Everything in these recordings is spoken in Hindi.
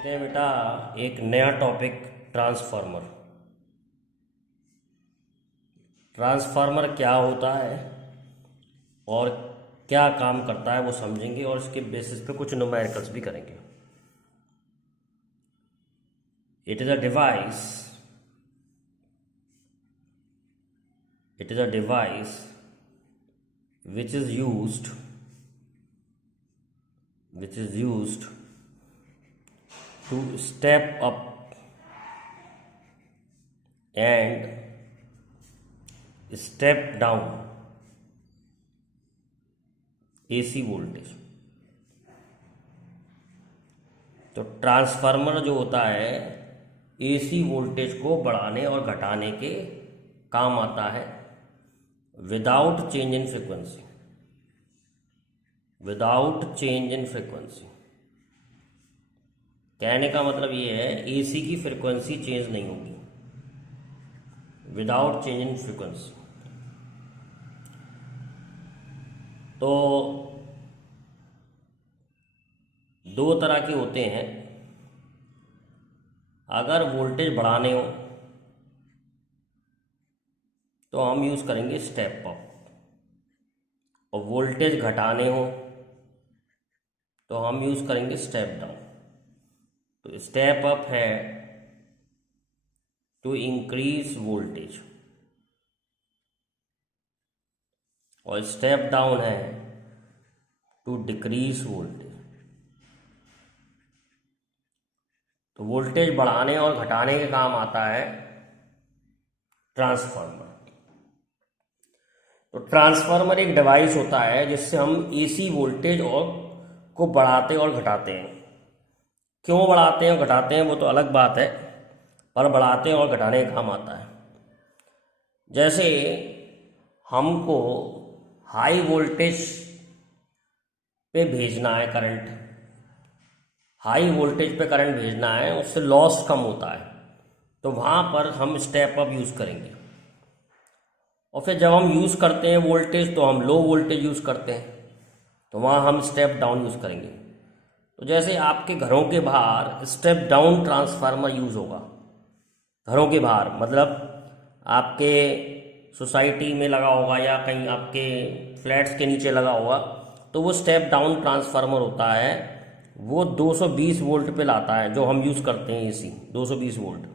देखते हैं बेटा एक नया टॉपिक ट्रांसफार्मर। ट्रांसफार्मर क्या होता है और क्या काम करता है वो समझेंगे और इसके बेसिस पे कुछ न्यूमेरिकल्स भी करेंगे। It is a device which is used to step up and step down AC voltage. तो ट्रांसफार्मर जो होता है AC वोल्टेज को बढ़ाने और घटाने के काम आता है विदाउट चेंज इन फ्रिक्वेंसी। कहने का मतलब ये है AC की फ्रिक्वेंसी चेंज नहीं होगी विदाउट चेंज इन फ्रिक्वेंसी। तो दो तरह के होते हैं। अगर वोल्टेज बढ़ाने हो तो हम यूज़ करेंगे स्टेप अप, और वोल्टेज घटाने हो तो हम यूज़ करेंगे स्टेप डाउन। तो स्टेप अप है टू इंक्रीज वोल्टेज और स्टेप डाउन है टू डिक्रीज वोल्टेज। तो वोल्टेज बढ़ाने और घटाने के काम आता है ट्रांसफार्मर। तो ट्रांसफार्मर एक डिवाइस होता है जिससे हम एसी वोल्टेज को बढ़ाते और घटाते हैं। क्यों बढ़ाते हैं और घटाते हैं वो तो अलग बात है, पर बढ़ाते और घटाने का काम आता है। जैसे हमको हाई वोल्टेज पे भेजना है करंट, हाई वोल्टेज पे करंट भेजना है, उससे लॉस कम होता है, तो वहाँ पर हम स्टेप अप यूज़ करेंगे। और फिर जब हम यूज़ करते हैं वोल्टेज तो हम लो वोल्टेज यूज़ करते हैं, तो वहाँ हम स्टेप डाउन यूज़ करेंगे। तो जैसे आपके घरों के बाहर स्टेप डाउन ट्रांसफार्मर यूज़ होगा, घरों के बाहर मतलब आपके सोसाइटी में लगा होगा या कहीं आपके फ्लैट्स के नीचे लगा होगा, तो वो स्टेप डाउन ट्रांसफार्मर होता है। वो 220 वोल्ट पे लाता है, जो हम यूज़ करते हैं एसी 220 वोल्ट।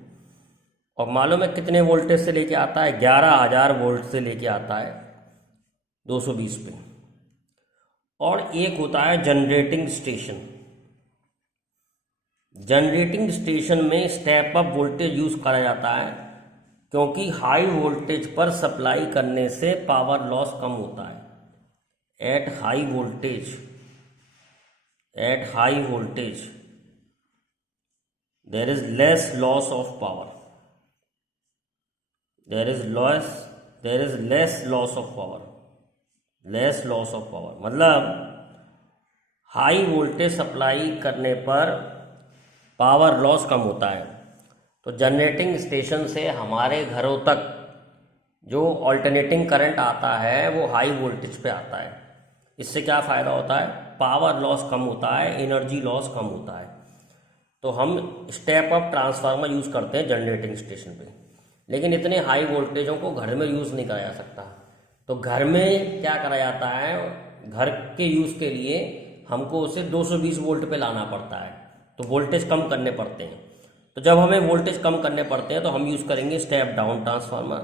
और मालूम है कितने वोल्टेज से लेके आता है? 11,000 वोल्ट से लेके आता है 220 पे। और एक होता है जनरेटिंग स्टेशन। जनरेटिंग स्टेशन में स्टेप अप वोल्टेज यूज़ करा जाता है, क्योंकि हाई वोल्टेज पर सप्लाई करने से पावर लॉस कम होता है। At high voltage there is less loss of power, less loss of power मतलब हाई वोल्टेज सप्लाई करने पर पावर लॉस कम होता है। तो जनरेटिंग स्टेशन से हमारे घरों तक जो अल्टरनेटिंग करंट आता है वो हाई वोल्टेज पे आता है। इससे क्या फ़ायदा होता है? पावर लॉस कम होता है, एनर्जी लॉस कम होता है। तो हम स्टेप अप ट्रांसफार्मर यूज़ करते हैं जनरेटिंग स्टेशन पे, लेकिन इतने हाई वोल्टेजों को घर में यूज़ नहीं करा जा सकता। तो घर में क्या करा जाता है, घर के यूज़ के लिए हमको उसे 220 वोल्ट पे लाना पड़ता है, तो वोल्टेज कम करने पड़ते हैं। तो जब हमें वोल्टेज कम करने पड़ते हैं तो हम यूज़ करेंगे स्टेप डाउन ट्रांसफार्मर,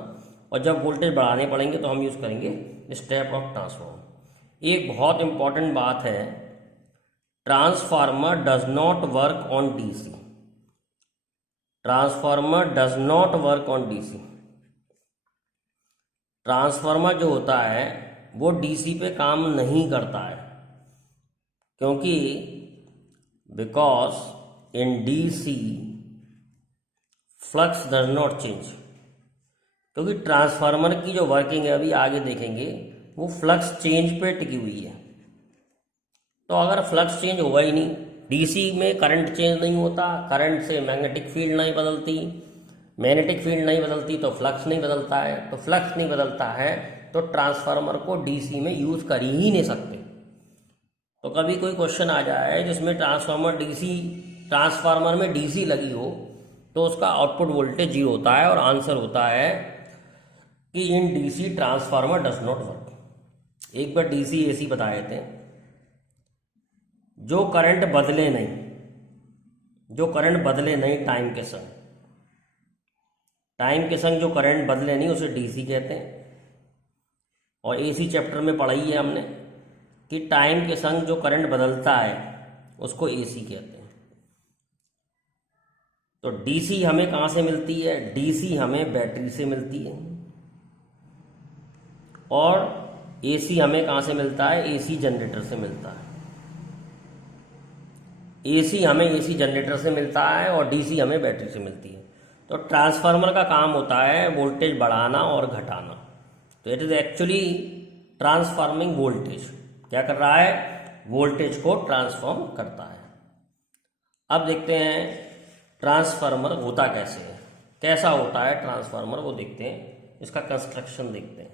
और जब वोल्टेज बढ़ाने पड़ेंगे तो हम यूज़ करेंगे स्टेप अप ट्रांसफार्मर। एक बहुत इंपॉर्टेंट बात है, transformer does not work on DC. Transformer जो होता है वो डीसी पे काम नहीं करता है, क्योंकि because in DC flux does not change. क्योंकि ट्रांसफार्मर की जो वर्किंग है, अभी आगे देखेंगे, वो फ्लक्स चेंज पे टिकी हुई है। तो अगर फ्लक्स चेंज होगा ही नहीं, डीसी में करंट चेंज नहीं होता, करंट से मैग्नेटिक फील्ड नहीं बदलती, मैग्नेटिक फील्ड नहीं बदलती तो फ्लक्स नहीं बदलता है, तो फ्लक्स नहीं बदलता है तो ट्रांसफार्मर को डीसी में यूज़ कर ही नहीं सकते। तो कभी कोई क्वेश्चन आ जाए जिसमें ट्रांसफार्मर डीसी ट्रांसफार्मर में डीसी लगी हो तो उसका आउटपुट वोल्टेज 0 होता है, और आंसर होता है कि in DC transformer does not work. एक बार डीसी एसी बताए थे, जो करंट बदले नहीं, जो करंट बदले नहीं टाइम के संग, टाइम के संग जो करंट बदले नहीं उसे डीसी कहते हैं। और एसी चैप्टर में पढ़ाई है हमने कि टाइम के संग जो करंट बदलता है उसको एसी कहते हैं। तो डीसी हमें कहाँ से मिलती है? डीसी हमें बैटरी से मिलती है। और एसी हमें कहाँ से मिलता है? एसी जनरेटर से मिलता है। एसी हमें एसी जनरेटर से मिलता है और डीसी हमें बैटरी से मिलती है। तो ट्रांसफार्मर का काम होता है वोल्टेज बढ़ाना और घटाना। तो it is actually transforming voltage. क्या कर रहा है? वोल्टेज को ट्रांसफॉर्म करता है। अब देखते हैं ट्रांसफार्मर होता कैसे है, कैसा होता है ट्रांसफार्मर, वो देखते हैं। इसका कंस्ट्रक्शन देखते हैं,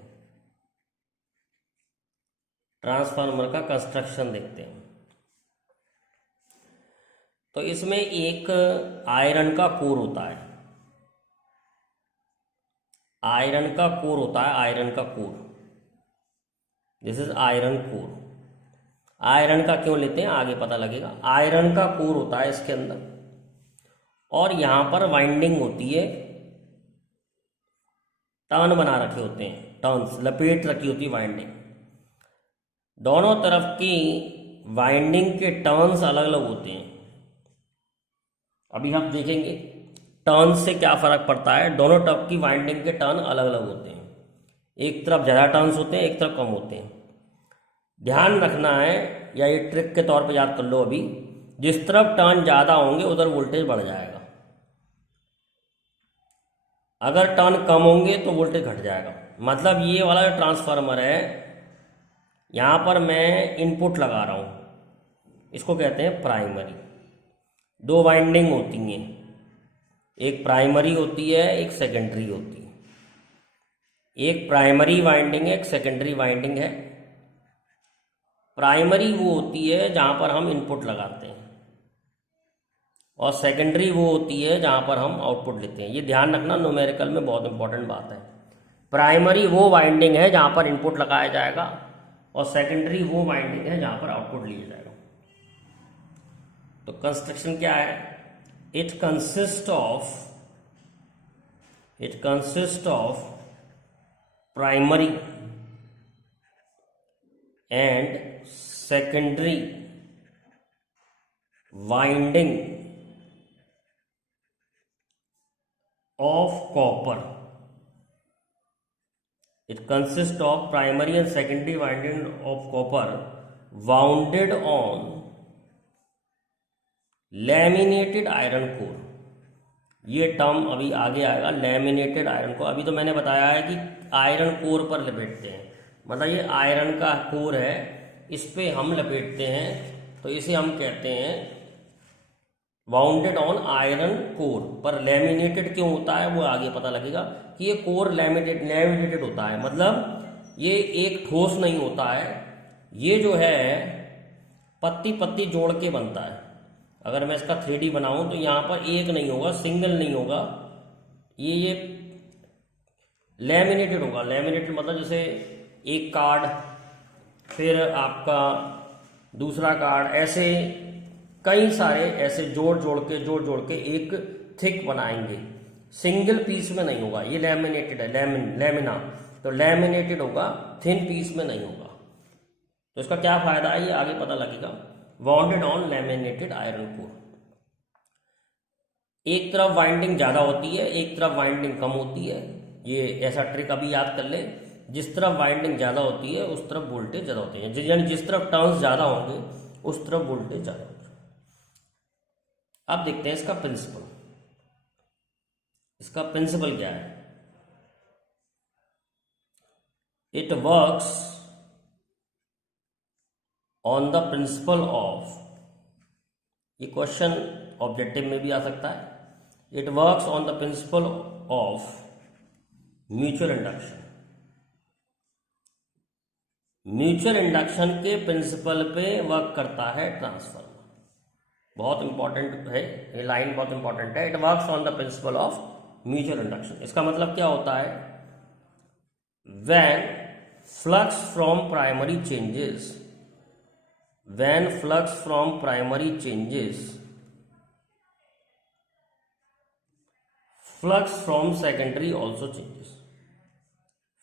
ट्रांसफार्मर का कंस्ट्रक्शन देखते हैं। तो इसमें एक आयरन का कोर होता है, आयरन का कोर होता है, आयरन का core. This is iron core. Iron का क्यों लेते हैं आगे पता लगेगा। आयरन का कोर होता है इसके अंदर, और यहां पर वाइंडिंग होती है, टर्न बना रखे होते हैं, टर्न्स लपेट रखी होती है वाइंडिंग। दोनों तरफ की वाइंडिंग के टर्न्स अलग अलग होते हैं। अभी हम देखेंगे टर्न से क्या फर्क पड़ता है। दोनों तरफ की वाइंडिंग के टर्न अलग अलग होते हैं, एक तरफ ज़्यादा टर्न्स होते हैं, एक तरफ कम होते हैं। ध्यान रखना है, या ये ट्रिक के तौर पे याद कर लो अभी, जिस तरफ टर्न ज़्यादा होंगे उधर वोल्टेज बढ़ जाएगा, अगर टर्न कम होंगे तो वोल्टेज घट जाएगा। मतलब ये वाला जो ट्रांसफार्मर है, यहाँ पर मैं इनपुट लगा रहा हूँ, इसको कहते हैं प्राइमरी। दो वाइंडिंग होती हैं, एक प्राइमरी होती है, एक सेकेंडरी होती है। एक प्राइमरी वाइंडिंग है, एक सेकेंडरी वाइंडिंग है। प्राइमरी वो होती है जहाँ पर हम इनपुट लगाते हैं, और सेकेंडरी वो होती है जहाँ पर हम आउटपुट लेते हैं। ये ध्यान रखना, न्यूमेरिकल में बहुत इंपॉर्टेंट बात है। प्राइमरी वो वाइंडिंग है जहाँ पर इनपुट लगाया जाएगा, और सेकेंडरी वो वाइंडिंग है जहाँ पर आउटपुट लिया जाएगा। तो कंस्ट्रक्शन क्या है? It consist of primary and secondary winding of copper. It consists of primary and secondary winding of copper wounded on laminated iron core. ये टर्म अभी आगे आएगा, लैमिनेटेड आयरन को। अभी तो मैंने बताया है कि आयरन कोर पर लपेटते हैं, मतलब ये आयरन का कोर है, इस पे हम लपेटते हैं, तो इसे हम कहते हैं वाउंडेड ऑन आयरन कोर। पर लैमिनेटेड क्यों होता है वो आगे पता लगेगा कि ये कोर लैमिनेटेड होता है, मतलब ये एक ठोस नहीं होता है, ये जो है पत्ती पत्ती जोड़ के बनता है। अगर मैं इसका 3D बनाऊं तो यहाँ पर एक नहीं होगा, सिंगल नहीं होगा, ये लैमिनेटेड होगा। लैमिनेटेड मतलब जैसे एक कार्ड, फिर आपका दूसरा कार्ड, ऐसे कई सारे ऐसे जोड़ जोड़ के एक थिक बनाएंगे, सिंगल पीस में नहीं होगा। ये लैमिनेटेड है, लैमिना, तो लैमिनेटेड होगा, थिन पीस में नहीं होगा। तो इसका क्या फायदा है ये आगे पता लगेगा। Bounded on laminated iron core. एक तरफ वाइंडिंग ज्यादा होती है, एक तरफ वाइंडिंग कम होती है। ये ऐसा ट्रिक अभी याद कर ले, जिस तरफ वाइंडिंग ज्यादा होती है उस तरफ वोल्टेज ज्यादा होते हैं, यानी जिस तरफ टर्न्स ज्यादा होंगे उस तरफ वोल्टेज ज्यादा होगा। अब देखते हैं इसका प्रिंसिपल। इसका प्रिंसिपल क्या है? It works on the principle of, ये क्वेश्चन ऑब्जेक्टिव में भी आ सकता है। It works on the principle of mutual induction. Mutual induction के प्रिंसिपल पे वर्क करता है ट्रांसफार्मर। बहुत इंपॉर्टेंट है, ये लाइन बहुत इंपॉर्टेंट है। It works on the principle of mutual induction. इसका मतलब क्या होता है, when flux from primary changes, when flux from primary changes, flux from secondary also changes,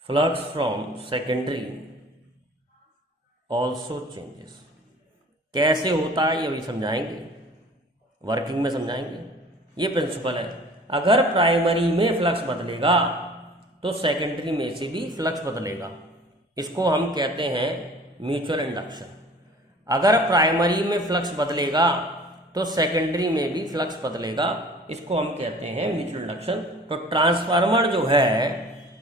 flux from secondary also changes। कैसे होता है ये अभी समझाएंगे, वर्किंग में समझाएंगे। ये प्रिंसिपल है, अगर प्राइमरी में फ्लक्स बदलेगा तो सेकेंडरी में से भी फ्लक्स बदलेगा, इसको हम कहते हैं म्यूचुअल इंडक्शन। अगर प्राइमरी में फ्लक्स बदलेगा तो सेकेंडरी में भी फ्लक्स बदलेगा, इसको हम कहते हैं म्यूचुअल इंडक्शन। तो ट्रांसफार्मर जो है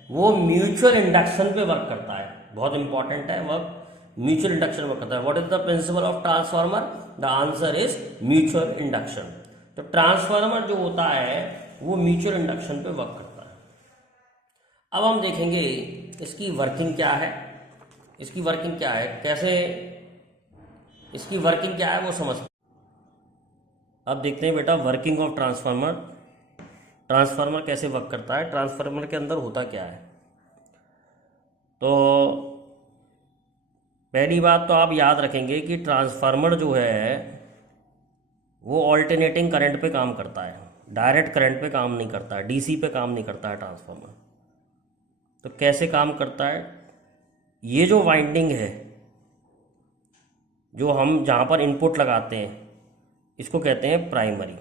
वो म्यूचुअल इंडक्शन पे वर्क करता है, बहुत इंपॉर्टेंट है, वर्क म्यूचुअल इंडक्शन वर्क करता है। What is the principle of transformer? The answer is mutual induction. तो ट्रांसफार्मर जो होता है वो म्यूचुअल इंडक्शन पे वर्क करता है। अब हम देखेंगे इसकी वर्किंग क्या है, इसकी वर्किंग क्या है, कैसे इसकी वर्किंग क्या है वो समझते हैं। अब देखते हैं बेटा वर्किंग ऑफ ट्रांसफार्मर, ट्रांसफार्मर कैसे वर्क करता है, ट्रांसफार्मर के अंदर होता क्या है। तो पहली बात तो आप याद रखेंगे कि ट्रांसफार्मर जो है वो ऑल्टरनेटिंग करंट पे काम करता है, डायरेक्ट करंट पे काम नहीं करता है, डीसी पे काम नहीं करता है ट्रांसफार्मर। तो कैसे काम करता है, ये जो वाइंडिंग है जो हम जहाँ पर इनपुट लगाते हैं इसको कहते हैं प्राइमरी,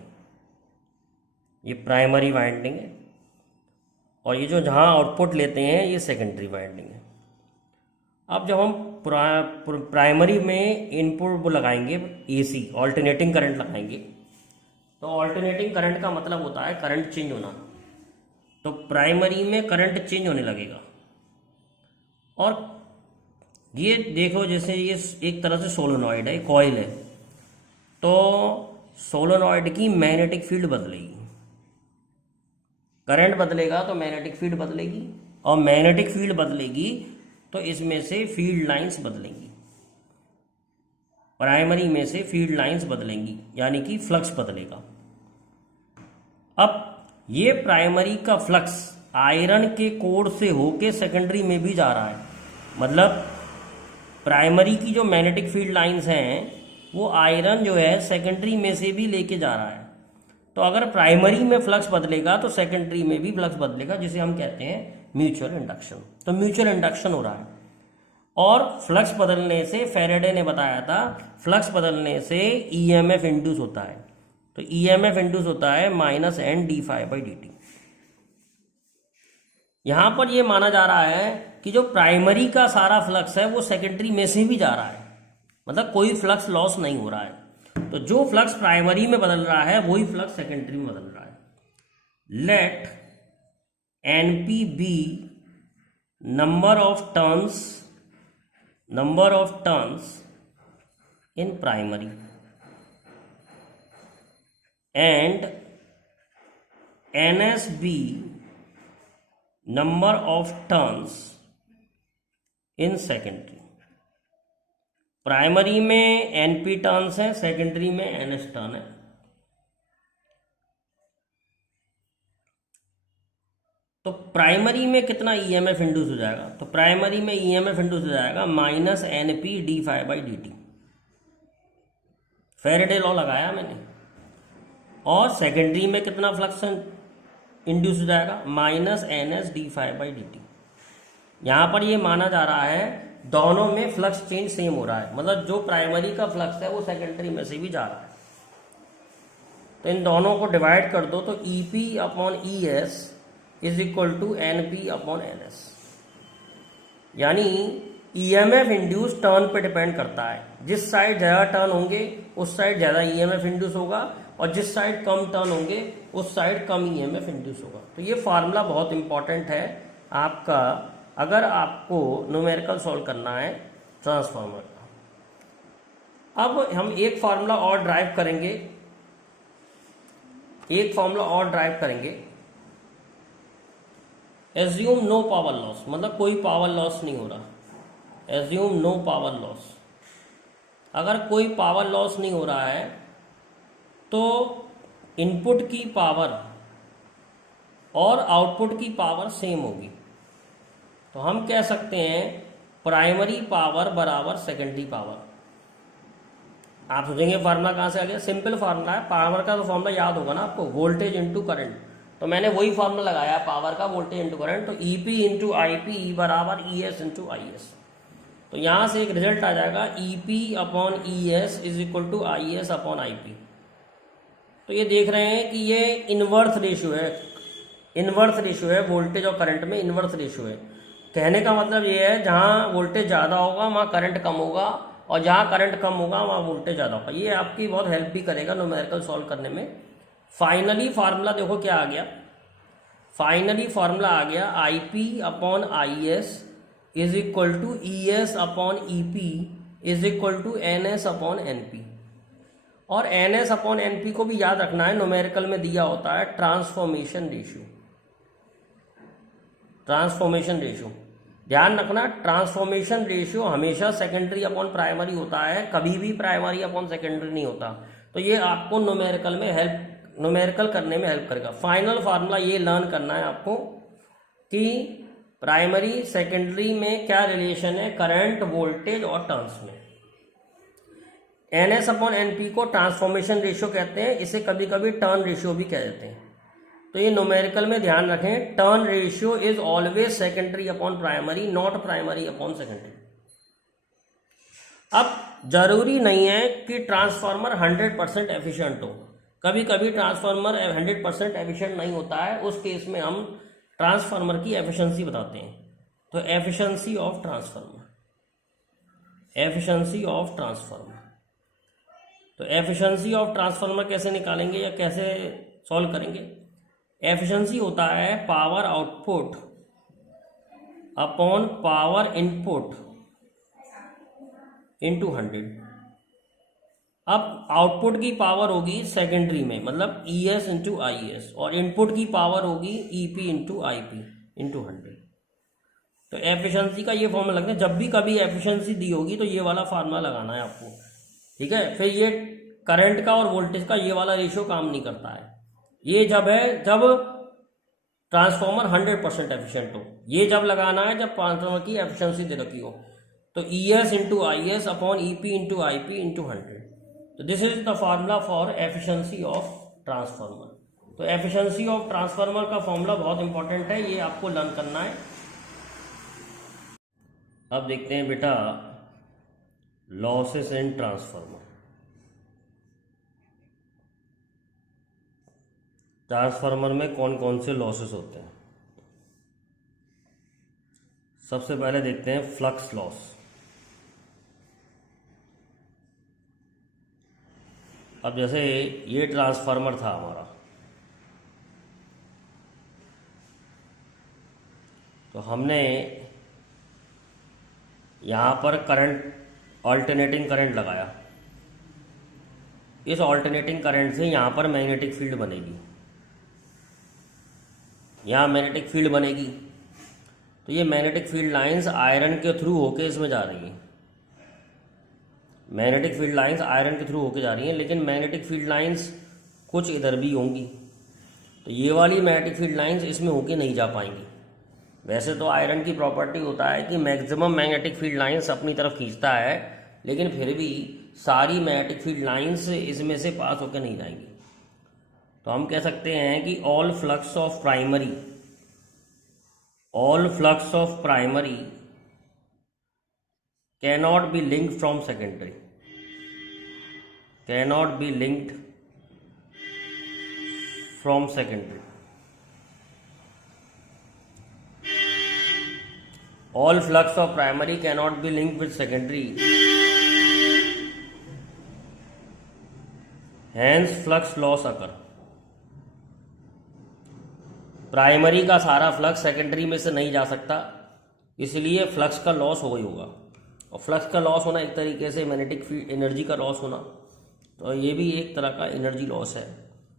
ये प्राइमरी वाइंडिंग है। और ये जो जहाँ आउटपुट लेते हैं ये सेकेंडरी वाइंडिंग है। अब जब हम प्राइमरी में इनपुट लगाएंगे एसी, ऑल्टरनेटिंग करंट लगाएंगे, तो ऑल्टरनेटिंग करंट का मतलब होता है करंट चेंज होना। तो प्राइमरी में करंट चेंज होने लगेगा। और ये देखो जैसे ये एक तरह से सोलेनॉइड है, कॉइल है, तो सोलेनॉइड की मैग्नेटिक फील्ड बदलेगी, करंट बदलेगा तो मैग्नेटिक फील्ड बदलेगी, और मैग्नेटिक फील्ड बदलेगी तो इसमें से फील्ड लाइंस बदलेंगी, प्राइमरी में से फील्ड लाइंस बदलेंगी, यानी कि फ्लक्स बदलेगा। अब ये प्राइमरी का फ्लक्स आयरन के कोर से होके सेकेंडरी में भी जा रहा है, मतलब प्राइमरी की जो मैग्नेटिक फील्ड लाइंस हैं वो आयरन जो है सेकेंडरी में से भी लेके जा रहा है। तो अगर प्राइमरी में फ्लक्स बदलेगा तो सेकेंडरी में भी फ्लक्स बदलेगा, जिसे हम कहते हैं म्यूचुअल इंडक्शन। तो म्यूचुअल इंडक्शन हो रहा है। और फ्लक्स बदलने से, फैराडे ने बताया था, फ्लक्स बदलने से ईएमएफ इंड्यूस होता है। तो ईएमएफ इंड्यूस होता है -N-d∅dt। यहां पर यह माना जा रहा है कि जो प्राइमरी का सारा फ्लक्स है वो सेकेंडरी में से भी जा रहा है, मतलब कोई फ्लक्स लॉस नहीं हो रहा है। तो जो फ्लक्स प्राइमरी में बदल रहा है वही फ्लक्स सेकेंडरी में बदल रहा है। Let NP be number of turns in primary and NS be number of turns in secondary. Primary में NP टर्न्स है, सेकेंडरी में NS टर्न है। तो प्राइमरी में कितना ईएमएफ इंड्यूस हो जाएगा, तो प्राइमरी में ईएमएफ इंड्यूस हो जाएगा -NP d∅dt। फैराडे लॉ लगाया मैंने। और सेकेंडरी में कितना फ्लक्स इंड्यूस हो जाएगा, -NS d∅ dt। यहां पर ये माना जा रहा है दोनों में फ्लक्स चेंज सेम हो रहा है, मतलब जो प्राइमरी का फ्लक्स है वो सेकेंडरी में से भी जा रहा है। तो इन दोनों को डिवाइड कर दो तो EP/ES is equal to NP/NS। यानी ईएमएफ इंड्यूस टर्न पे डिपेंड करता है, जिस साइड ज़्यादा टर्न होंगे उस साइड ज़्यादा ईएमएफ इंड्यूस होगा, और जिस साइड कम टर्न होंगे उस साइड कम ईएमएफ इंड्यूस होगा। तो ये फार्मूला बहुत इंपॉर्टेंट है आपका, अगर आपको न्यूमेरिकल सॉल्व करना है ट्रांसफार्मर का। अब हम एक फार्मूला और ड्राइव करेंगे, एज्यूम नो पावर लॉस, मतलब कोई पावर लॉस नहीं हो रहा। एज्यूम नो पावर लॉस, अगर कोई पावर लॉस नहीं हो रहा है तो इनपुट की पावर और आउटपुट की पावर सेम होगी। तो हम कह सकते हैं प्राइमरी पावर बराबर सेकेंडरी पावर। आप सोचेंगे फार्मूला कहाँ से आ गया, सिंपल फार्मूला है। पावर का तो फार्मूला याद होगा ना आपको, वोल्टेज इंटू करंट। तो मैंने वही फार्मूला लगाया पावर का, वोल्टेज इंटू करंट। तो ईपी इंटू आईपी बराबर ईएस इंटू आईएस। तो यहाँ से एक रिजल्ट आ जाएगा EP upon ES is equal to IS upon IP. तो ये देख रहे हैं कि ये इनवर्स रेशियो है, इनवर्स रेशियो है वोल्टेज और करंट में, इनवर्स रेशियो है। कहने का मतलब ये है जहाँ वोल्टेज ज़्यादा होगा वहाँ करंट कम होगा, और जहाँ करंट कम होगा वहाँ वोल्टेज ज़्यादा होगा। ये आपकी बहुत हेल्प भी करेगा न्यूमेरिकल सॉल्व करने में। फाइनली फार्मूला देखो क्या आ गया, फाइनली फार्मूला आ गया I P upon I S is equal to E S upon E P is equal to N S upon N P. और N S upon N P को भी याद रखना है, न्यूमेरिकल में दिया होता है ट्रांसफॉर्मेशन रेशियो। ट्रांसफॉर्मेशन रेशियो ध्यान रखना, ट्रांसफॉर्मेशन रेशियो हमेशा सेकेंडरी अपॉन प्राइमरी होता है, कभी भी प्राइमरी अपॉन सेकेंडरी नहीं होता। तो ये आपको न्यूमेरिकल में हेल्प, न्यूमेरिकल करने में हेल्प करेगा। फाइनल फार्मूला ये लर्न करना है आपको कि प्राइमरी सेकेंडरी में क्या रिलेशन है करंट, वोल्टेज और टर्न्स में। N S upon N P को ट्रांसफॉर्मेशन रेशियो कहते हैं, इसे कभी कभी टर्न रेशियो भी कह देते हैं। तो ये न्यूमेरिकल में ध्यान रखें, turn ratio is always secondary upon primary, not primary upon secondary. अब जरूरी नहीं है कि ट्रांसफार्मर 100% एफिशिएंट हो, कभी कभी ट्रांसफार्मर 100% एफिशिएंट नहीं होता है, उस केस में हम ट्रांसफार्मर की एफिशिएंसी बताते हैं। तो efficiency of transformer, efficiency of transformer. तो एफिशिएंसी ऑफ ट्रांसफार्मर कैसे निकालेंगे या कैसे सॉल्व करेंगे? एफिशिएंसी होता है power output upon power input into 100। अब आउटपुट की पावर होगी सेकेंडरी में, मतलब E S into I S, और इनपुट की पावर होगी E P into I P into 100। तो एफिशिएंसी का ये फॉर्मूला लगता है, जब भी कभी एफिशिएंसी दी होगी तो ये वाला फार्मूला लगाना है आपको, ठीक है। फिर ये करंट का और वोल्टेज का ये वाला रेशियो काम नहीं करता है, ये जब है जब ट्रांसफॉर्मर 100% एफिशिएंट हो। ये जब लगाना है जब ट्रांसफॉर्मर की एफिशिएंसी दे रखी हो। तो E S into I S upon E P into I P into 100। तो this is the formula for efficiency of transformer. तो एफिशिएंसी ऑफ ट्रांसफार्मर का फॉर्मूला बहुत इंपॉर्टेंट है, ये आपको लर्न करना है। अब देखते हैं बेटा लॉसेस इन ट्रांसफार्मर। ट्रांसफार्मर में कौन कौन से लॉसेस होते हैं? सबसे पहले देखते हैं फ्लक्स लॉस। अब जैसे ये ट्रांसफार्मर था हमारा, तो हमने यहाँ पर करंट, ऑल्टरनेटिंग करंट लगाया। इस ऑल्टरनेटिंग करंट से यहाँ पर मैग्नेटिक फील्ड बनेगी, यहाँ मैग्नेटिक फील्ड बनेगी। तो ये मैग्नेटिक फील्ड लाइंस आयरन के थ्रू होके इसमें जा रही हैं, मैग्नेटिक फील्ड लाइंस आयरन के थ्रू होके जा रही हैं, लेकिन मैग्नेटिक फील्ड लाइंस कुछ इधर भी होंगी। तो ये वाली मैग्नेटिक फील्ड लाइंस इसमें होके नहीं जा पाएंगी। वैसे तो आयरन की प्रॉपर्टी होता है कि मैक्सिमम मैग्नेटिक फील्ड लाइंस अपनी तरफ खींचता है, लेकिन फिर भी सारी मैग्नेटिक फील्ड लाइंस इसमें से पास होकर नहीं जाएंगी। तो हम कह सकते हैं कि all flux of primary, all flux of primary cannot be linked from secondary, cannot be linked from secondary. All flux of primary cannot be linked with secondary, hence flux loss occur. Primary का सारा फ्लक्स सेकेंडरी में से नहीं जा सकता, इसलिए फ्लक्स का लॉस हो ही होगा। और फ्लक्स का लॉस होना एक तरीके से मैग्नेटिक फील्ड एनर्जी का लॉस होना, तो ये भी एक तरह का एनर्जी लॉस है,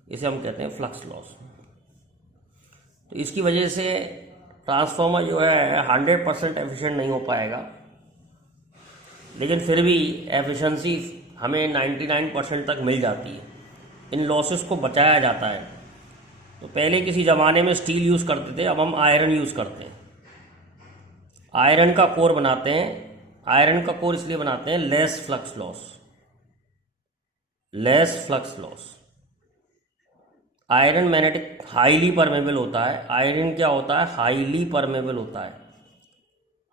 इसे हम कहते हैं फ्लक्स लॉस। तो इसकी वजह से ट्रांसफार्मर जो है 100% एफिशिएंट नहीं हो पाएगा, लेकिन फिर भी एफिशिएंसी हमें 99% तक मिल जाती है। इन लॉसेस को बचाया जाता है। तो पहले किसी ज़माने में स्टील यूज़ करते थे, अब हम आयरन यूज़ करते हैं। आयरन का कोर बनाते हैं। आयरन का कोर इसलिए बनाते हैं less flux loss, less flux loss. Iron magnetic highly permeable होता है। आयरन क्या होता है? हाईली परमेबल होता है।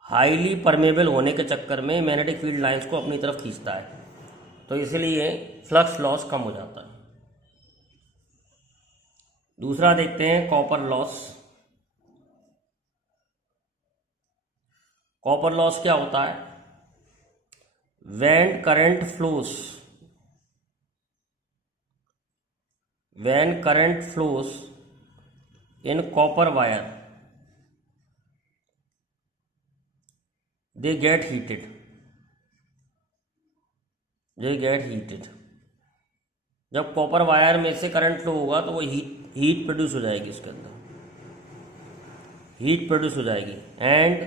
हाईली परमेबल होने के चक्कर में मैग्नेटिक फील्ड लाइंस को अपनी तरफ खींचता है, तो इसलिए फ्लक्स लॉस कम हो जाता है। दूसरा देखते हैं कॉपर लॉस। कॉपर लॉस क्या होता है? When current flows, when current flows in copper wire, they get heated, जब कॉपर वायर में से करंट फ्लो होगा तो वो हीट प्रोड्यूस हो जाएगी, उसके अंदर हीट प्रोड्यूस हो जाएगी and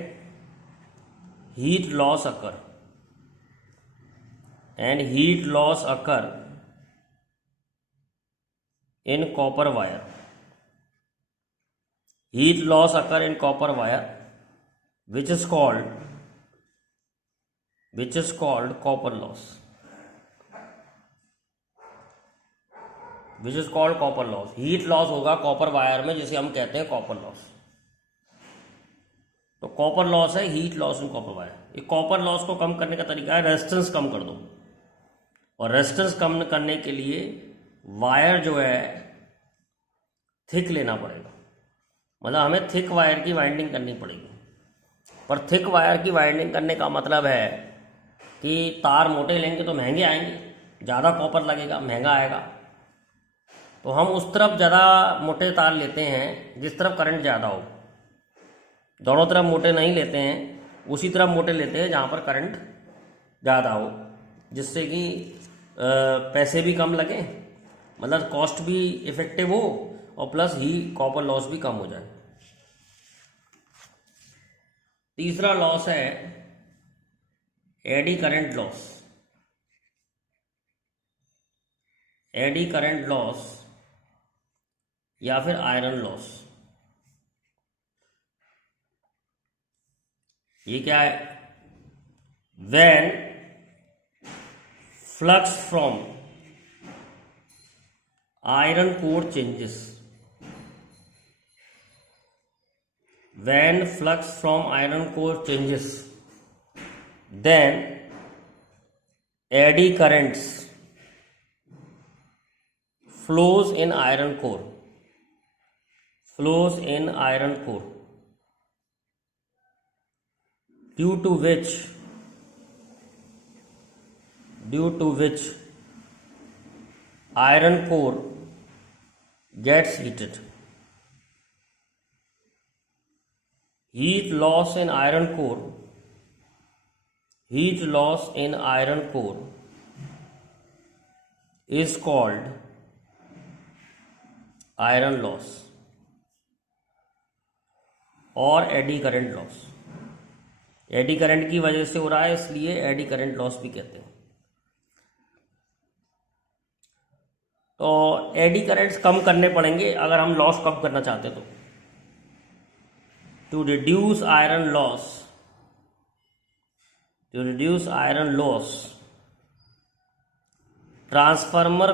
heat loss occur, in copper wire. Heat loss occur in copper wire, which is called copper loss. Heat loss होगा कॉपर वायर में, जिसे हम कहते हैं कॉपर लॉस। तो कॉपर लॉस है heat loss in copper wire. ये कॉपर लॉस को कम करने का तरीका है रेजिस्टेंस कम कर दो, और रेजिस्टेंस कम करने के लिए वायर जो है थिक लेना पड़ेगा। मतलब हमें थिक वायर की वाइंडिंग करनी पड़ेगी। पर थिक वायर की वाइंडिंग करने का मतलब है कि तार मोटे लेंगे तो महंगे आएंगे, ज़्यादा कॉपर लगेगा, महंगा आएगा। तो हम उस तरफ ज़्यादा मोटे तार लेते हैं जिस तरफ करंट ज़्यादा हो। दोनों तरफ मोटे नहीं लेते हैं, उसी तरफ मोटे लेते हैं जहाँ पर करंट ज़्यादा हो, जिससे कि पैसे भी कम लगें, मतलब कॉस्ट भी इफेक्टिव हो, और प्लस ही कॉपर लॉस भी कम हो जाए। तीसरा लॉस है eddy current loss. Eddy current loss या फिर आयरन लॉस। ये क्या है? When flux from iron core changes, when flux from iron core changes, then eddy currents flows in iron core, due to which iron core gets heated. Heat loss in iron core is called iron loss और eddy current loss. Eddy current की वजह से हो रहा है, इसलिए एडी करंट लॉस भी कहते हैं। तो एडी करंट्स कम करने पड़ेंगे अगर हम लॉस कम करना चाहते तो। To reduce iron loss transformer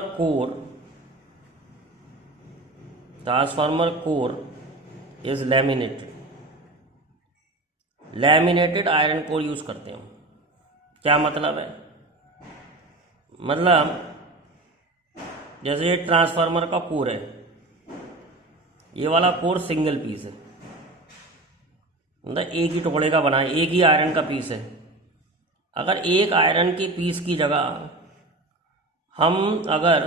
core is laminated iron core use करते हैं। क्या मतलब है? मतलब जैसे ये ट्रांसफार्मर का कोर है, ये वाला कोर सिंगल पीस है, मतलब एक ही टुकड़े का बना है, एक ही आयरन का पीस है। अगर एक आयरन के पीस की जगह हम अगर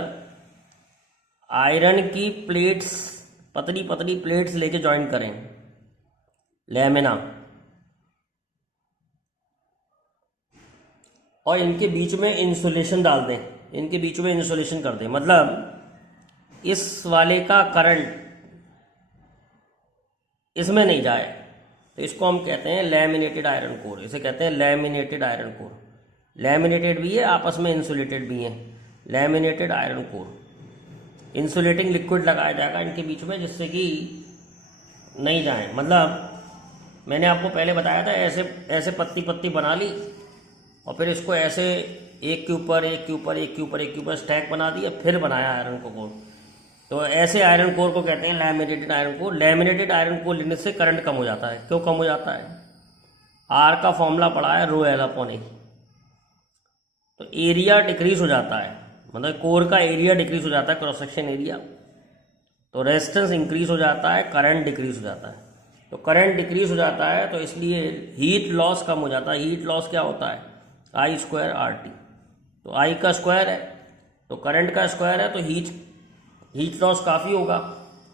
आयरन की प्लेट्स, पतली पतली प्लेट्स लेके ज्वाइन करें, लैमिना, और इनके बीच में इंसुलेशन डाल दें, इनके बीच में इंसुलेशन कर दें, मतलब इस वाले का करंट इसमें नहीं जाए, तो इसको हम कहते हैं लैमिनेटेड आयरन कोर। इसे कहते हैं लैमिनेटेड आयरन कोर। लैमिनेटेड भी है, आपस में इंसुलेटेड भी है, laminated iron core. Insulating liquid लगाया जाएगा इनके बीच में, जिससे कि नहीं जाए। मतलब मैंने आपको पहले बताया था, ऐसे ऐसे पत्ती पत्ती बना ली और फिर इसको ऐसे एक के ऊपर एक के ऊपर एक के ऊपर एक के ऊपर स्टैक बना दिया, फिर बनाया आयरन को कोर। तो ऐसे आयरन कोर को कहते हैं laminated iron core. Laminated iron core लेने से करंट कम हो जाता है। क्यों कम हो जाता है? आर का फॉर्मूला पड़ा है ρl अपॉन ए। तो एरिया डिक्रीज हो जाता है, मतलब कोर का एरिया डिक्रीज हो जाता है, क्रॉस सेक्शन एरिया। तो रेजिस्टेंस इंक्रीज हो जाता है, करंट डिक्रीज हो जाता है। तो करंट डिक्रीज हो जाता है तो इसलिए हीट लॉस कम हो जाता है। हीट लॉस क्या होता है? आई स्क्वायर आर टी। तो आई का स्क्वायर है तो करंट का स्क्वायर है, तो हीट लॉस काफ़ी होगा।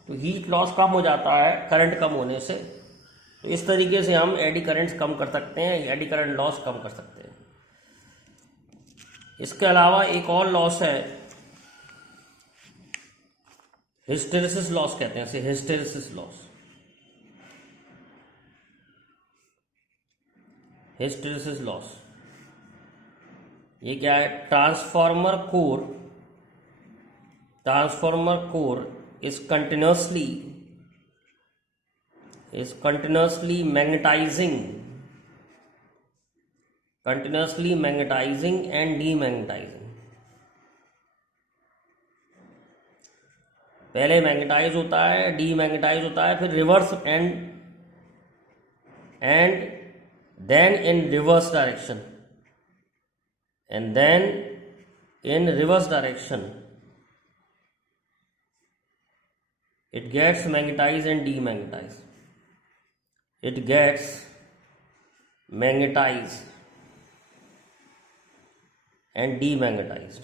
तो हीट लॉस कम हो जाता है करंट कम होने से। तो इस तरीके से हम एडी करंट्स कम कर सकते हैं, एडी करंट लॉस कम कर सकते हैं। इसके अलावा एक और लॉस है, हिस्टेरिसिस लॉस कहते हैं इसे, हिस्टेरिसिस लॉस। हिस्टेरिसिस लॉस ये क्या है? Transformer core is continuously magnetizing and demagnetizing। पहले मैग्नेटाइज होता है, डीमैग्नेटाइज होता है, फिर reverse and then in reverse direction it gets magnetized and demagnetized। It gets magnetized and demagnetized।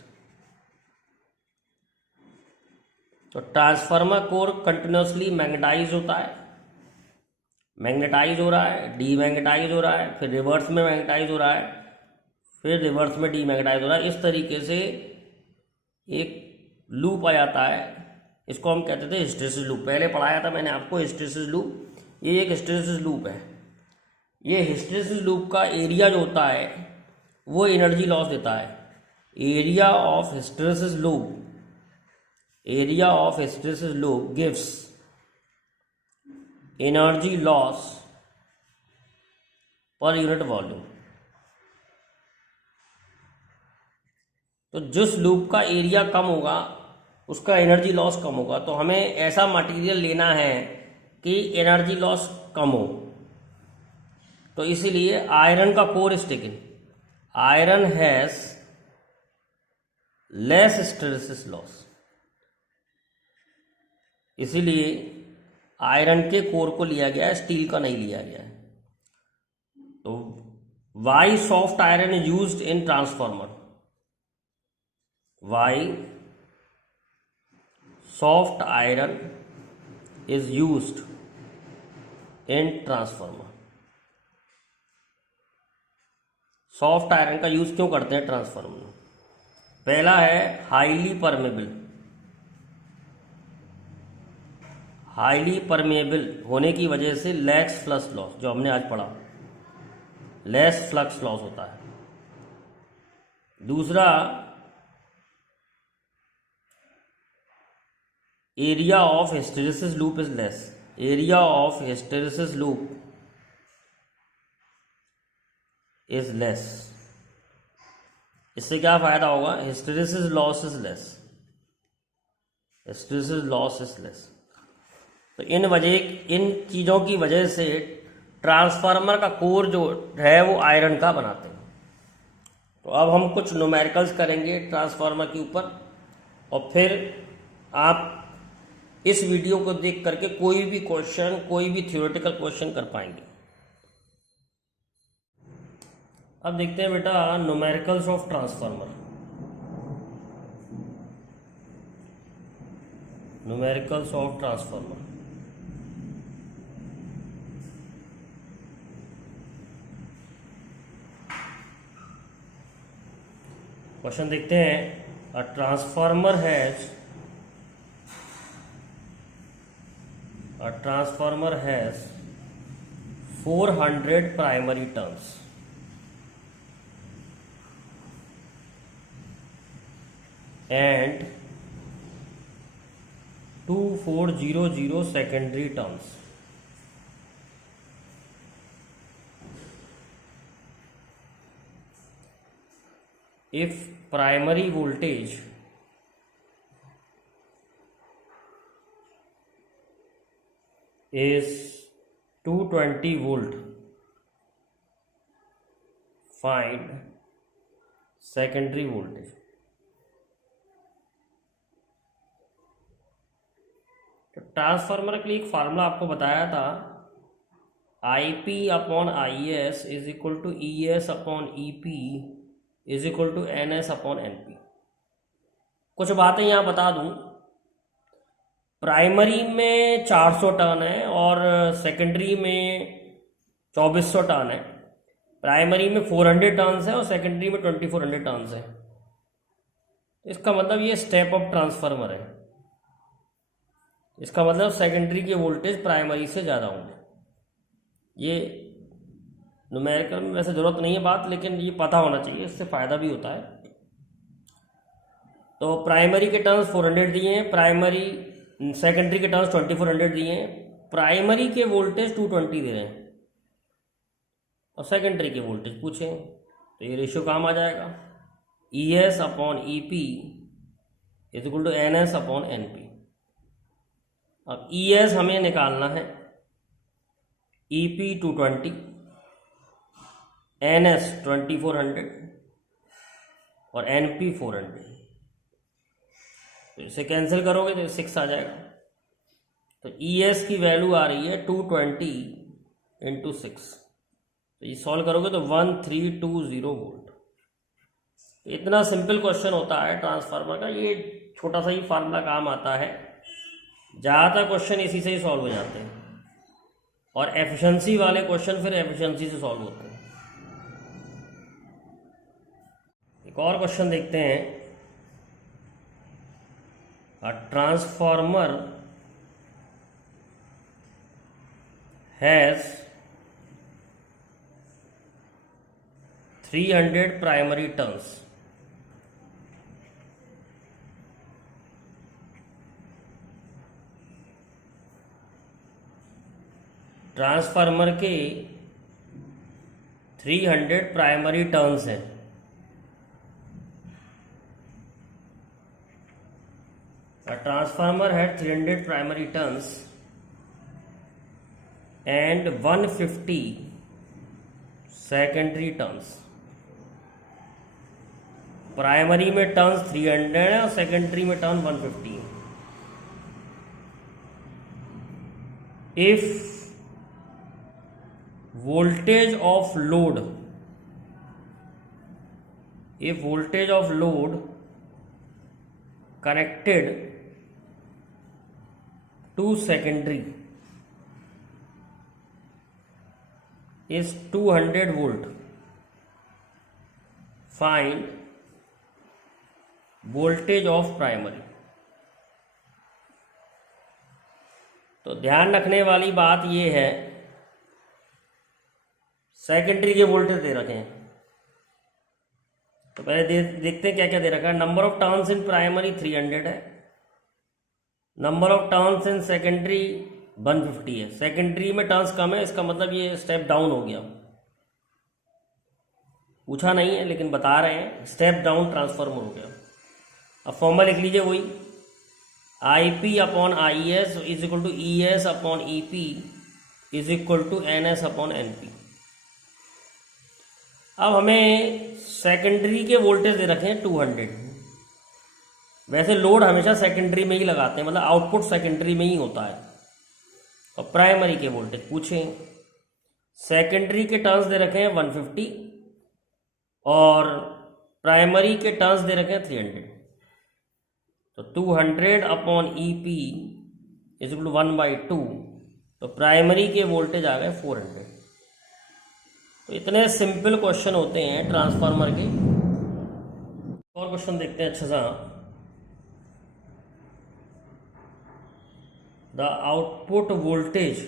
तो ट्रांसफार्मर कोर कंटिन्यूसली मैग्नेटाइज होता है, मैग्नेटाइज हो रहा है, डीमैग्नेटाइज हो रहा है, फिर रिवर्स में मैग्नेटाइज हो रहा है, फिर रिवर्स में डीमैग्नेटाइज हो रहा है। इस तरीके से एक लूप आ जाता है। इसको हम कहते थे हिस्टेरिसिस लूप। पहले पढ़ाया था मैंने आपको हिस्टेरिसिस लूप। ये एक हिस्टेरिसिस लूप है। ये हिस्टेरिसिस लूप का एरिया जो होता है वो एनर्जी लॉस देता है। Area of hysteresis loop gives energy loss per unit volume. तो जिस लूप का एरिया कम होगा उसका एनर्जी लॉस कम होगा। तो हमें ऐसा मटेरियल लेना है कि एनर्जी लॉस कम हो। तो इसीलिए आयरन का core is taken. Iron has less hysteresis loss, इसीलिए आयरन के कोर को लिया गया है, स्टील का नहीं लिया गया है। तो why soft iron is used in transformer. Why soft iron is used in transformer। Soft iron का यूज क्यों करते हैं ट्रांसफार्मर में? पहला है हाईली परमेबल होने की वजह से लेस फ्लक्स लॉस, जो हमने आज पढ़ा, लेस फ्लक्स लॉस होता है। दूसरा, area of hysteresis loop is less. Area of hysteresis loop is less. इससे क्या फायदा होगा? Hysteresis loss is less. Hysteresis loss is less. तो इन चीज़ों की वजह से ट्रांसफार्मर का कोर जो है वो आयरन का बनाते हैं। तो अब हम कुछ न्यूमेरिकल्स करेंगे ट्रांसफार्मर के ऊपर, और फिर आप इस वीडियो को देख करके कोई भी क्वेश्चन, कोई भी थ्योरेटिकल क्वेश्चन कर पाएंगे। अब देखते हैं बेटा numericals of transformer. Numericals of transformer. Question देखते हैं। A transformer has 400 primary turns and 2400 secondary turns. If primary voltage is 220 volt, find secondary voltage. तो ट्रांसफार्मर के लिए एक फार्मूला आपको बताया था, IP upon IS is equal to ES upon EP is equal to NS upon NP। कुछ बातें यहाँ बता दूँ, प्राइमरी में 400 टर्न है और सेकेंडरी में 2400 टर्न है। प्राइमरी में 400 टर्न्स है और सेकेंडरी में 2400 टर्न्स है। इसका मतलब ये स्टेप अप ट्रांसफार्मर है। इसका मतलब सेकेंडरी के वोल्टेज प्राइमरी से ज़्यादा होंगे। ये न्यूमेरिकल में वैसे ज़रूरत नहीं है बात, लेकिन ये पता होना चाहिए, इससे फ़ायदा भी होता है। तो प्राइमरी के टर्न्स 400 दिए हैं, सेकेंडरी के टर्न्स 2400 दिए हैं, प्राइमरी के वोल्टेज 220 दे रहे हैं और सेकेंडरी के वोल्टेज पूछे, तो ये रेशियो काम आ जाएगा। ES upon EP is equal to NS upon NP। अब ES हमें निकालना है, EP 220, NS 2400 और NP 400। तो इसे कैंसिल करोगे तो 6 आ जाएगा। तो ES की वैल्यू आ रही है 220 इंटू 6। तो ये सॉल्व करोगे तो 1320 वोल्ट। इतना सिंपल क्वेश्चन होता है ट्रांसफार्मर का। ये छोटा सा ही फार्मूला काम आता है, ज़्यादातर क्वेश्चन इसी से ही सॉल्व हो जाते हैं और एफिशिएंसी वाले क्वेश्चन फिर एफिशिएंसी से सॉल्व होते हैं। एक और क्वेश्चन देखते हैं। A transformer has 300 primary turns. Transformer के 300 प्राइमरी टर्न्स हैं। A transformer had 300 primary turns and 150 secondary turns. Primary में टर्न्स 300 है और सेकेंडरी में टर्न 150 है। If voltage of load connected to secondary is 200 volt, find voltage of primary। तो ध्यान रखने वाली बात ये है, सेकेंडरी के वोल्टेज दे रखे हैं। तो पहले देखते हैं क्या क्या दे रखा है। Number of turns in primary 300 है, number of turns in secondary 150 है। सेकेंडरी में टर्न्स कम है, इसका मतलब ये स्टेप डाउन हो गया। पूछा नहीं है लेकिन बता रहे हैं, स्टेप डाउन ट्रांसफार्मर हो गया। अब फॉर्मूला लिख लीजिए वही, IP upon IS is equal to ES upon EP is equal to NS upon NP। अब हमें सेकेंडरी के वोल्टेज दे रखे हैं 200। वैसे लोड हमेशा सेकेंडरी में ही लगाते हैं, मतलब आउटपुट सेकेंडरी में ही होता है। और प्राइमरी के वोल्टेज पूछें, सेकेंडरी के टर्न्स दे रखे हैं 150 और प्राइमरी के टर्न्स दे रखे हैं 300। तो 200 upon EP is equal to 1/2। तो प्राइमरी के वोल्टेज आ गए 400। तो इतने सिंपल क्वेश्चन होते हैं ट्रांसफार्मर के। और क्वेश्चन देखते हैं अच्छा सा। The output voltage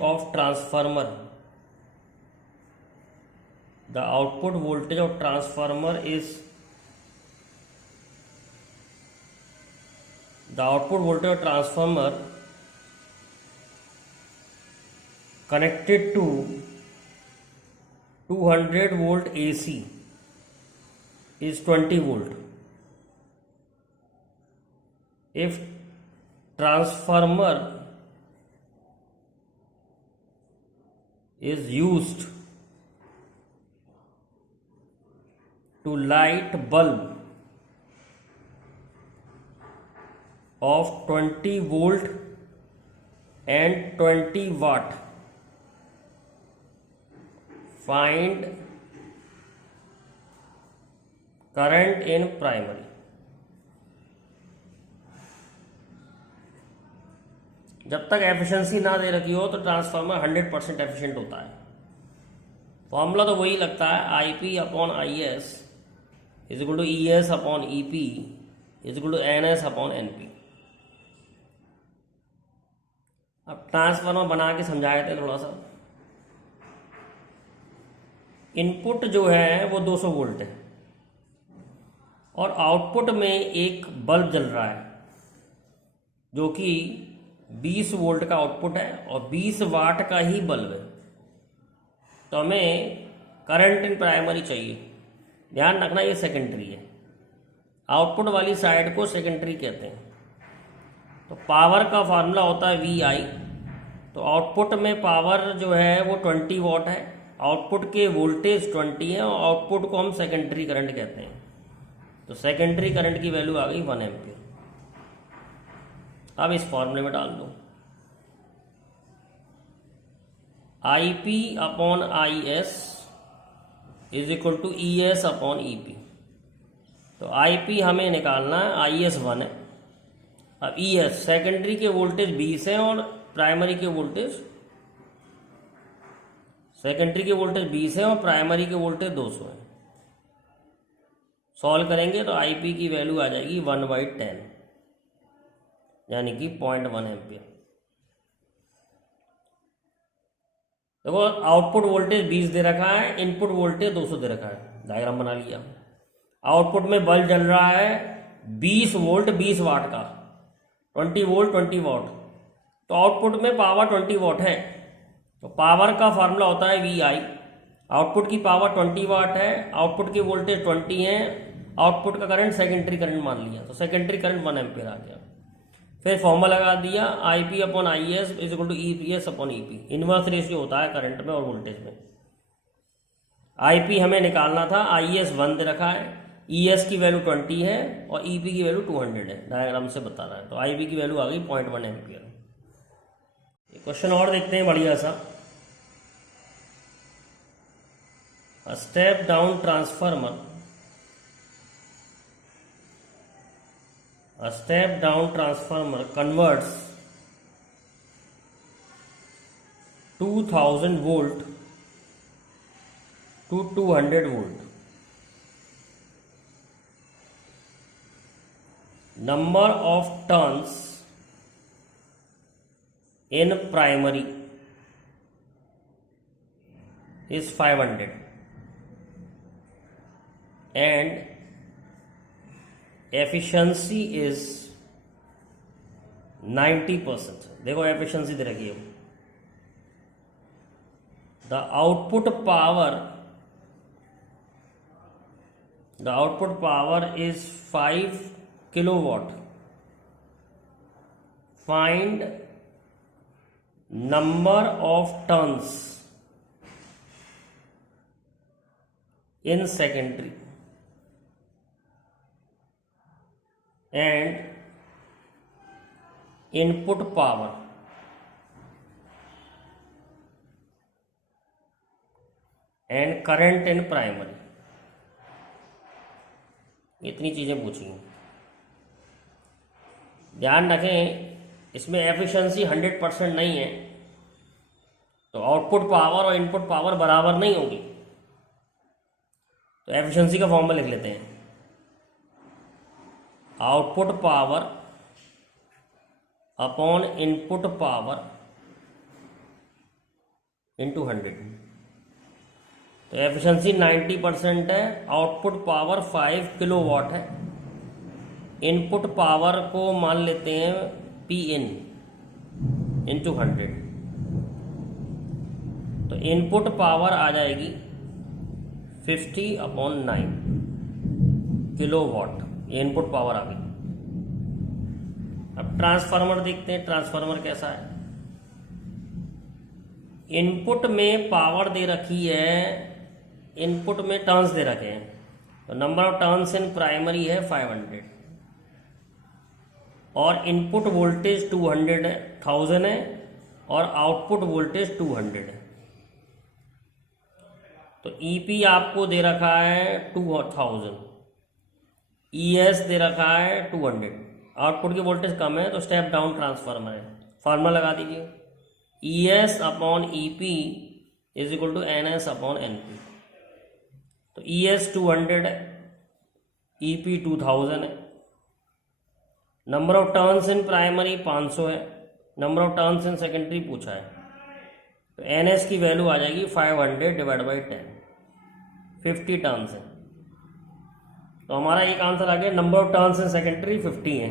of transformer is the output voltage of transformer connected to 200 volt AC is 20 volt. If transformer is used to light bulb of 20 volt and 20 watt, find current in primary. जब तक एफिशिएंसी ना दे रखी हो तो ट्रांसफार्मर 100% एफिशिएंट होता है। फॉर्मूला तो वही लगता है, I P upon I S is equal to E S upon E P is equal to N S upon N P. अब ट्रांसफार्मर बना के समझाए थे थोड़ा सा। इनपुट जो है वो 200 वोल्ट है और आउटपुट में एक बल्ब जल रहा है जो कि 20 वोल्ट का आउटपुट है और 20 वाट का ही बल्ब है। तो हमें करंट इन प्राइमरी चाहिए। ध्यान रखना ये सेकेंडरी है, आउटपुट वाली साइड को सेकेंडरी कहते हैं। तो पावर का फार्मूला होता है वी आई। तो आउटपुट में पावर जो है वो 20 वॉट है, आउटपुट के वोल्टेज 20 है और आउटपुट को हम सेकेंडरी करंट कहते हैं। तो सेकेंडरी करंट की वैल्यू आ गई 1 एम्पियर। अब इस फॉर्मूले में डाल दो, I P upon I S is equal to E S upon E P. तो आई पी हमें निकालना है, आई एस 1 है। अब ई एस सेकेंडरी के वोल्टेज 20 है और प्राइमरी के वोल्टेज और प्राइमरी के वोल्टेज 200 है। सॉल्व करेंगे तो आई पी की वैल्यू आ जाएगी 1/10 यानी कि 0.1 एम्पियर। देखो आउटपुट वोल्टेज 20 दे रखा है, इनपुट वोल्टेज 200 दे रखा है। डायग्राम बना लिया। आउटपुट में बल्ब जल रहा है 20 वोल्ट 20 वाट का, 20 वोल्ट 20 वाट। तो आउटपुट में पावर 20 वाट है। तो पावर का फार्मूला होता है वी आई। आउटपुट की पावर 20 वाट है, आउटपुट की वोल्टेज 20 है, आउटपुट का करंट सेकेंडरी करंट मान लिया तो सेकेंडरी करंट 1 एम्पियर आ गया। फिर फॉर्मूला लगा दिया, I P upon I S is equal to E P S upon E P. Inverse ratio होता है करंट में और वोल्टेज में। आई पी हमें निकालना था, आई एस 1 दे रखा है, ई एस की वैल्यू 20 है और ई पी की वैल्यू 200 है। डायग्राम से बता रहा है। तो आई पी की वैल्यू आ गई 0.1 एम्पियर। क्वेश्चन और देखते हैं बढ़िया सा। A step down transformer converts 2000 volt to 200 volt. Number of turns in primary is 500 and efficiency is 90%. देखो एफिशिएंसी दे रखी है। The output power is 5 kilowatt. Find number of turns in secondary and input power and current in primary। इतनी चीजें पूछी। ध्यान रखें इसमें एफिशिएंसी 100% नहीं है, तो आउटपुट पावर और इनपुट पावर बराबर नहीं होगी। तो एफिशिएंसी का फॉर्मूला लिख लेते हैं, output power upon input power into 100। तो एफिशिएंसी 90% है, आउटपुट पावर 5 किलोवाट है, इनपुट पावर को मान लेते हैं पी इन इंटू 100, तो इनपुट पावर आ जाएगी 50/9 किलोवाट, ये इनपुट पावर आ गई। अब ट्रांसफार्मर देखते हैं, ट्रांसफार्मर कैसा है। इनपुट में पावर दे रखी है, इनपुट में टर्न्स दे रखे हैं, तो number of turns in primary है 500 और इनपुट वोल्टेज 200,000 है और आउटपुट वोल्टेज 200 है। तो ईपी आपको दे रखा है 2000, ईएस दे रखा है 200, आउटपुट की वोल्टेज कम है तो स्टेप डाउन ट्रांसफार्मर है। फार्मूला लगा दीजिए, ES upon EP is equal to NS upon NP। तो ES 200 है, EP 2000 है, number of turns in primary 500 है, number of turns in secondary पूछा है, तो NS की वैल्यू आ जाएगी 500 डिवाइड बाई 10, 50 टर्न्स है। तो हमारा एक आंसर आ गया, number of turns in secondary 50 है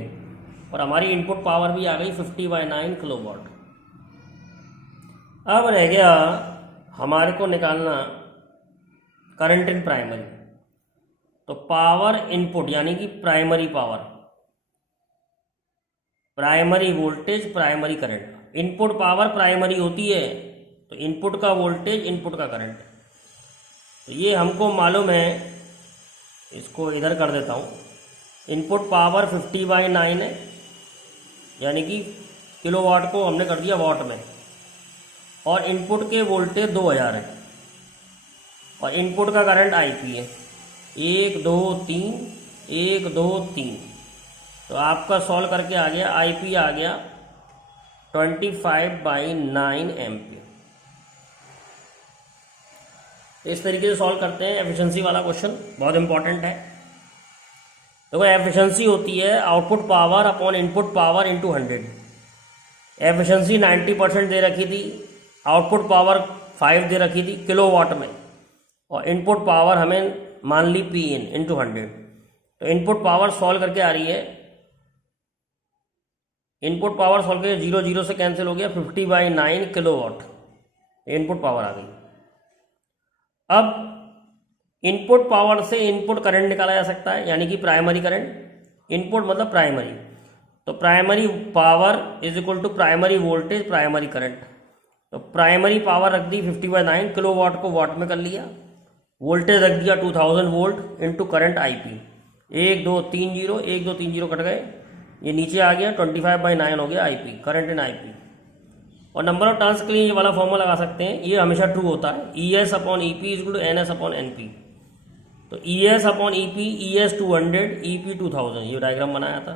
और हमारी इनपुट पावर भी आ गई 50/9 किलोवाट। अब रह गया हमारे को निकालना करंट इन प्राइमरी। तो पावर इनपुट यानी कि primary power, primary voltage, primary current. Input power primary होती है तो इनपुट का वोल्टेज, इनपुट का करंट। तो ये हमको मालूम है, इसको इधर कर देता हूँ। इनपुट पावर 50/9 है यानी कि किलोवाट को हमने कर दिया वाट में, और इनपुट के वोल्टेज 2000 है और इनपुट का करंट IP है 1 2 3 1 2 3। तो आपका सॉल्व करके आ गया, IP आ गया 25/9 एम्पियर। इस तरीके से सॉल्व करते हैं एफिशिएंसी वाला क्वेश्चन, बहुत इंपॉर्टेंट है। देखो एफिशिएंसी होती है output power upon input power into 100। Efficiency 90% दे रखी थी, आउटपुट पावर 5 दे रखी थी किलोवाट में, और इनपुट पावर हमें मान ली पी इन इंटू 100। तो इनपुट पावर सॉल्व करके आ रही है, इनपुट पावर सॉल्व करके 0 0 से कैंसिल हो गया, 50/9 किलोवाट इनपुट पावर आ गई। अब इनपुट पावर से इनपुट करंट निकाला जा सकता है, यानी कि प्राइमरी करंट। इनपुट मतलब प्राइमरी, तो primary power is equal to primary voltage, primary current. तो प्राइमरी पावर रख दी 50/9 किलोवाट को वाट में कर लिया, वोल्टेज रख दिया 2000 volt into current IP। 1 2 3 0 1 2 3 0 cut गए, ये नीचे आ गया 25/9 हो गया IP, करंट इन IP। और नंबर ऑफ टर्न्स के लिए ये वाला फॉर्मूला लगा सकते हैं, ये हमेशा ट्रू होता है, ES upon EP is equal to NS upon NP। तो ES upon EP, ES 200 EP 2000, ये डायग्राम बनाया था।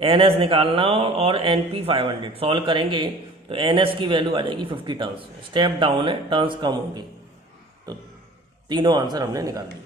NS निकालना और NP 500, सॉल्व करेंगे तो NS की वैल्यू आ जाएगी 50 टर्न्स। स्टेप डाउन है, टर्न्स कम होंगे। तो तीनों आंसर हमने निकाल लिए।